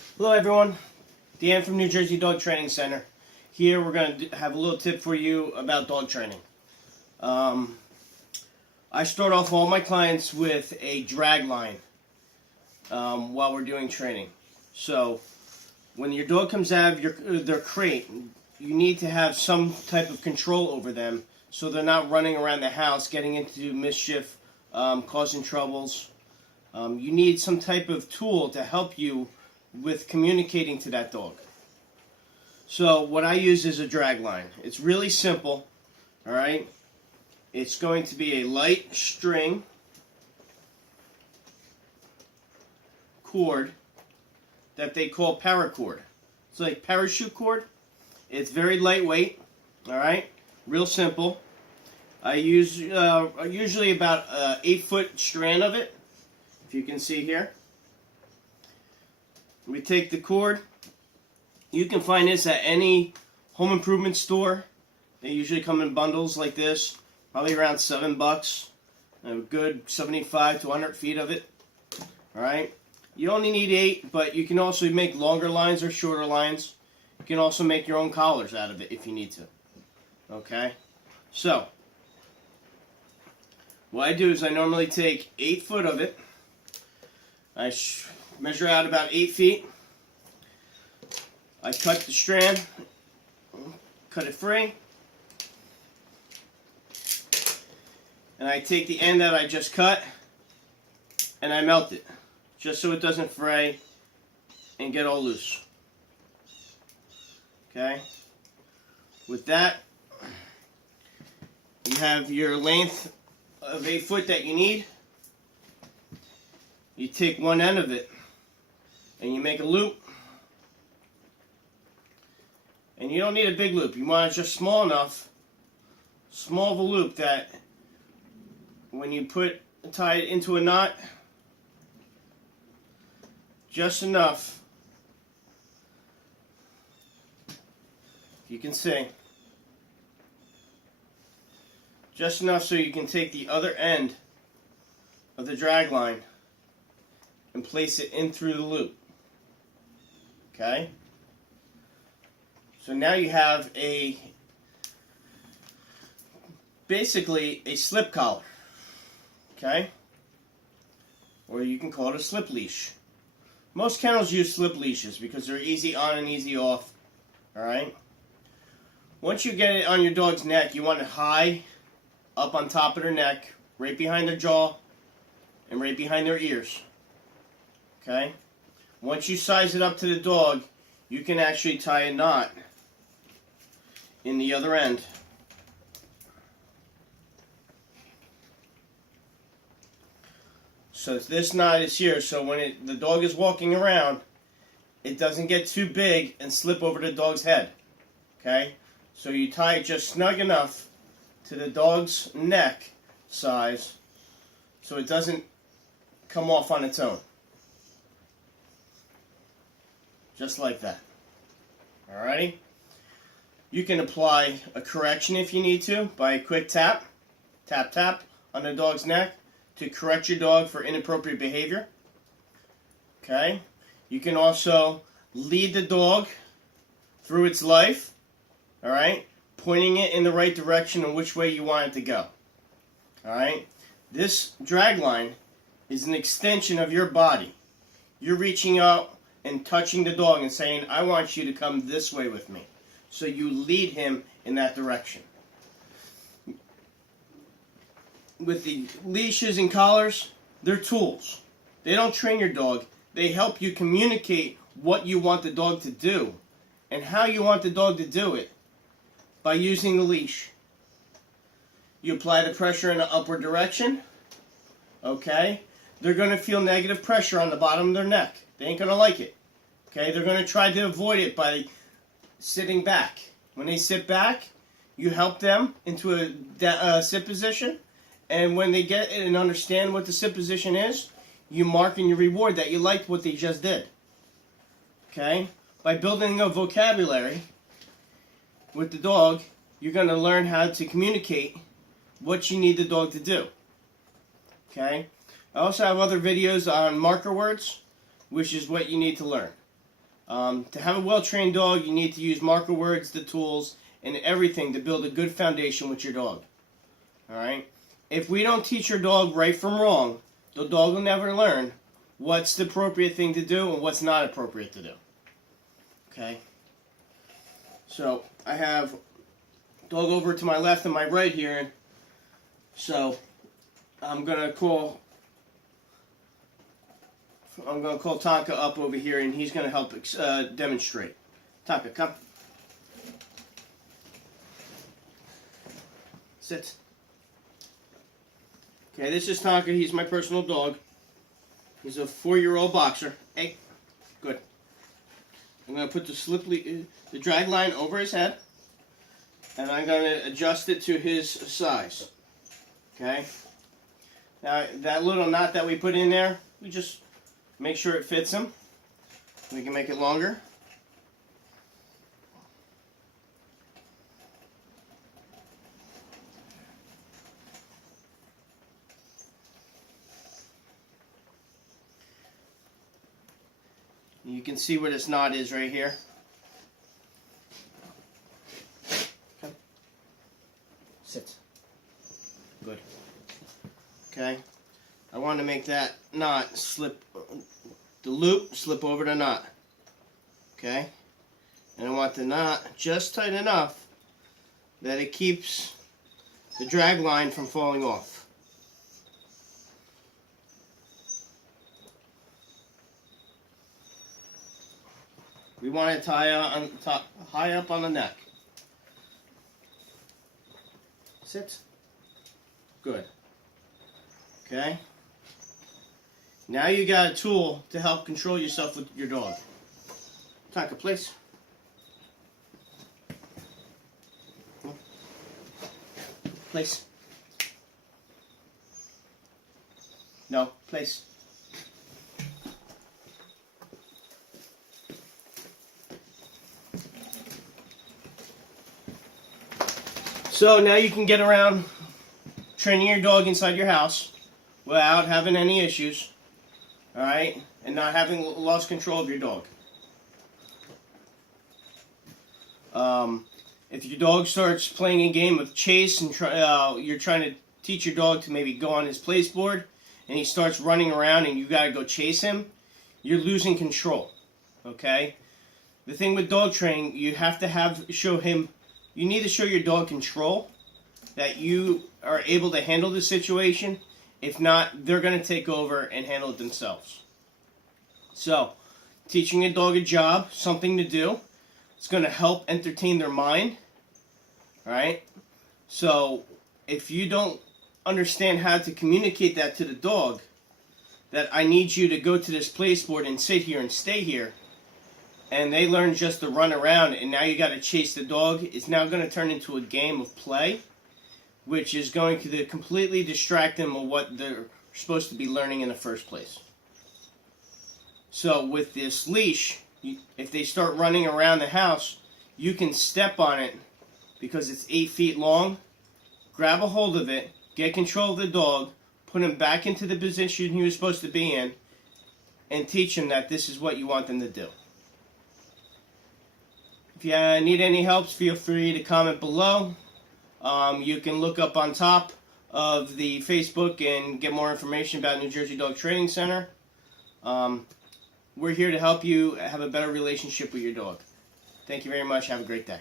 Hello everyone, Dan from NJ D.O.G.S Training Center. Here we're going to have a little tip for you about dog training. I start off all my clients with a drag line while we're doing training. So when your dog comes out of their crate, you need to have some type of control over them so they're not running around the house getting into mischief, causing troubles. You need some type of tool to help you with communicating to that dog. So what I use is a drag line. It's really simple, alright? It's going to be a light string cord that they call paracord. It's like parachute cord. It's very lightweight, alright? Real simple. I use usually about an 8-foot strand of it, if you can see here. We take the cord. You can find this at any home improvement store. They usually come in bundles like this, probably around $7. A good 75 to 100 feet of it. Alright? You only need 8, but you can also make longer lines or shorter lines. You can also make your own collars out of it if you need to. Okay? So, what I do is I normally take 8 foot of it. I measure out about 8 feet. I cut the strand, cut it free, and I take the end that I just cut and I melt it, just so it doesn't fray and get all loose. Okay? With that, you have your length of 8 foot that you need. You take one end of it and you make a loop. And you don't need a big loop. You want it just small enough, small of a loop that when you tie it into a knot, just enough, you can see, just enough so you can take the other end of the drag line and place it in through the loop. Okay? So now you have basically a slip collar. Okay? Or you can call it a slip leash. Most kennels use slip leashes because they're easy on and easy off. Alright? Once you get it on your dog's neck, you want it high up on top of their neck, right behind their jaw, and right behind their ears. Okay? Once you size it up to the dog, you can actually tie a knot in the other end. So this knot is here, so when the dog is walking around, it doesn't get too big and slip over the dog's head. Okay? So you tie it just snug enough to the dog's neck size so it doesn't come off on its own. Just like that. Alrighty? You can apply a correction if you need to by a quick tap, tap on the dog's neck to correct your dog for inappropriate behavior. Okay? You can also lead the dog through its life, alright? Pointing it in the right direction and which way you want it to go. Alright? This drag line is an extension of your body. You're reaching out and touching the dog and saying, I want you to come this way with me. So you lead him in that direction. With the leashes and collars, they're tools. They don't train your dog. They help you communicate what you want the dog to do and how you want the dog to do it by using the leash. You apply the pressure in an upward direction. Okay? They're going to feel negative pressure on the bottom of their neck. They ain't going to like it. Okay? They're going to try to avoid it by sitting back. When they sit back, you help them into a sit position, and when they get it and understand what the sit position is, you mark and you reward that you liked what they just did. Okay? By building a vocabulary with the dog, you're going to learn how to communicate what you need the dog to do. Okay? I also have other videos on marker words, which is what you need to learn. To have a well-trained dog, you need to use marker words, the tools, and everything to build a good foundation with your dog. Alright? If we don't teach your dog right from wrong, the dog will never learn what's the appropriate thing to do and what's not appropriate to do. Okay? So, I have dog over to my left and my right here. So, I'm going to call Tonka up over here, and he's going to help demonstrate. Tonka, come. Sit. Okay, this is Tonka. He's my personal dog. He's a 4-year-old boxer. Hey, good. I'm going to put the drag line over his head, and I'm going to adjust it to his size. Okay? Now, that little knot that we put in there, we just make sure it fits him. We can make it longer. You can see where this knot is right here. Okay. Sit. Good. Okay. I want to make that knot slip, the loop slip over the knot. Okay. And I want the knot just tight enough that it keeps the drag line from falling off. We want it high up on the neck. Sit. Good. Okay. Now you got a tool to help control yourself with your dog. Tonka, please. Place. No, place. So now you can get around training your dog inside your house without having any issues, alright, and not having lost control of your dog. If your dog starts playing a game of chase and you're trying to teach your dog to maybe go on his place board and he starts running around and you got to go chase him, you're losing control, okay? The thing with dog training, you have to you need to show your dog control, that you are able to handle the situation. If not, they're going to take over and handle it themselves. So, teaching a dog a job, something to do, it's going to help entertain their mind. Alright? So, if you don't understand how to communicate that to the dog, that I need you to go to this place board and sit here and stay here, and they learn just to run around, and now you got to chase the dog, it's now going to turn into a game of play, which is going to completely distract them of what they're supposed to be learning in the first place. So with this leash, if they start running around the house, you can step on it because it's 8 feet long, grab a hold of it, get control of the dog, put him back into the position he was supposed to be in, and teach him that this is what you want them to do. If you need any help, feel free to comment below. You can look up on top of the Facebook and get more information about New Jersey Dog Training Center. We're here to help you have a better relationship with your dog. Thank you very much. Have a great day.